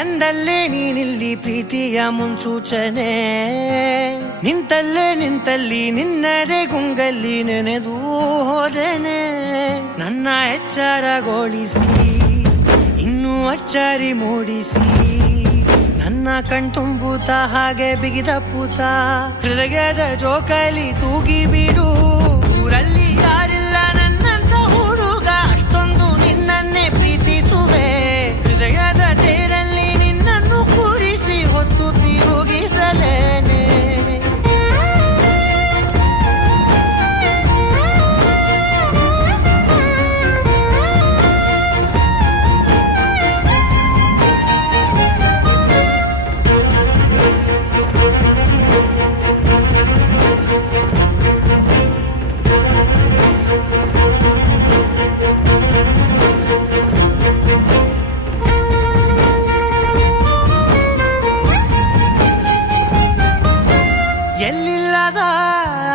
ತಂದಲ್ಲೇ ನೀನಿಲ್ಲಿ ಪ್ರೀತಿಯ ಮುನ್ಸೂಚನೆ, ನಿಂತಲ್ಲಿ ನಿನ್ನದೇ ಗುಂಗಲ್ಲಿ ನೆನೆದು ಹೋದೆನೆ. ನನ್ನ ಎಚ್ಚರಗೊಳಿಸಿ ಇನ್ನೂ ಅಚ್ಚರಿ ಮೂಡಿಸಿ, ನನ್ನ ಕಣ್ತುಂಬುತ್ತ ಹಾಗೆ ಬಿಗಿದಪ್ಪುತ್ತ ಹೃದಯದ ಜೋಕಾಲಿ ತೂಗಿ ಬಿಡು. ಊರಲ್ಲಿ ಯಾರಿಲ್ಲ ನನ್ನಂತ ಹುಡುಗ, ಅಷ್ಟೊಂದು ನಿನ್ನನ್ನೇ ಪ್ರೀತಿಸುವೆ. ಹೃದಯದ ತೇರಲ್ಲಿ ನಿನ್ನನ್ನು ಕೂರಿಸಿ ಹೊತ್ತು ತಿರುಗಿಸಲೇನೆ. ಎಲ್ಲಿಲ್ಲದ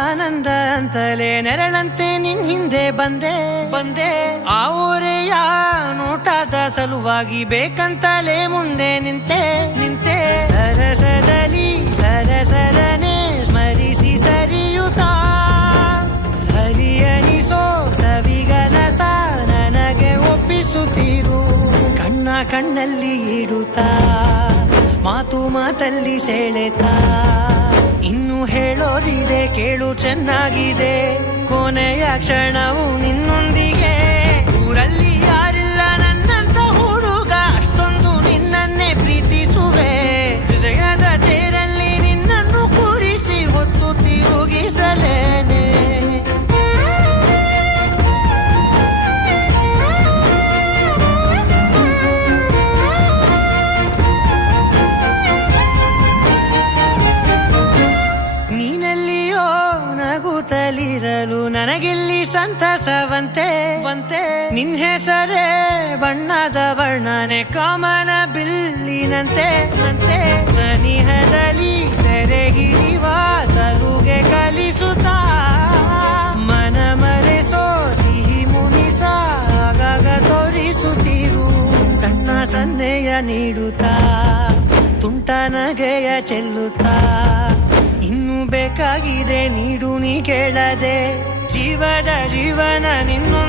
ಆನಂದ ಅಂತಲೇ ನೆರಳಂತೆ ನಿನ್ ಹಿಂದೆ ಬಂದೆ. ಆ ಊರೆಯ ನೋಟದ ಸಲುವಾಗಿ ಬೇಕಂತಲೇ ಮುಂದೆ ನಿಂತೆ. ಸರಸದಲ್ಲಿ ಸರಸರನೆ ಸ್ಮರಿಸಿ ಸರಿಯುತ್ತಾ, ಸರಿಯನಿಸೋ ಸವಿಗನಸ ನನಗೆ ಒಪ್ಪಿಸುತ್ತೀರು. ಕಣ್ಣಲ್ಲಿ ಇಡುತ್ತಾ, ಮಾತಲ್ಲಿ ಸೆಳೆತಾ, ಇನ್ನು ಹೇಳೋದಿದೆ ಕೇಳು ಚೆನ್ನಾಗಿದೆ. ಕೊನೆಯ ಕ್ಷಣವು ನಿನ್ನೊಂದಿಗೆ. ಊರಲ್ಲಿ ಯಾರಿಲ್ಲ ನನ್ನಂತ ಹುಡುಗ, ಅಷ್ಟೊಂದು ನಿನ್ನನ್ನೇ ಪ್ರೀತಿಸುವೆ. ಹೃದಯದ ತೇರಲ್ಲಿ ನಿನ್ನನ್ನು ಕೂರಿಸಿ ಹೊತ್ತು ತಿರುಗಿಸಲೇನೆ. ನೀನೆಲ್ಲಿಯೋ ನಗುತ್ತಲಿರಲು ನನಗಿಲ್ಲಿ ಸಂತಸವಂತೆ. ನಿನ್ ಹೆಸರೇ ಬಣ್ಣದ ವರ್ಣನೆ ಕಾಮನ ಬಿಲ್ಲಿನಂತೆ. ಸನಿಹದಲ್ಲಿ ಸೆರೆ ಹಿಡಿಯುವ ಸಲುಗೆ ಕಲಿಸುತ್ತಾ, ಮನ ಮರೆಸೋ ಸಿಹಿ ಮುನಿಸ ಆಗಾಗ ತೋರಿಸುತ್ತೀರು. ಸಣ್ಣ ಸನ್ನೆಯ ನೀಡುತ್ತಾ, ತುಂಟ ನಗೆಯ ಚೆಲ್ಲುತ್ತಾ, ಇನ್ನು ಬೇಕಾಗಿದೆ ನೀಡು ನೀ ಕೇಳದೆ. ಜೀವನ ನಿನ್ನೊಂದಿಗೆ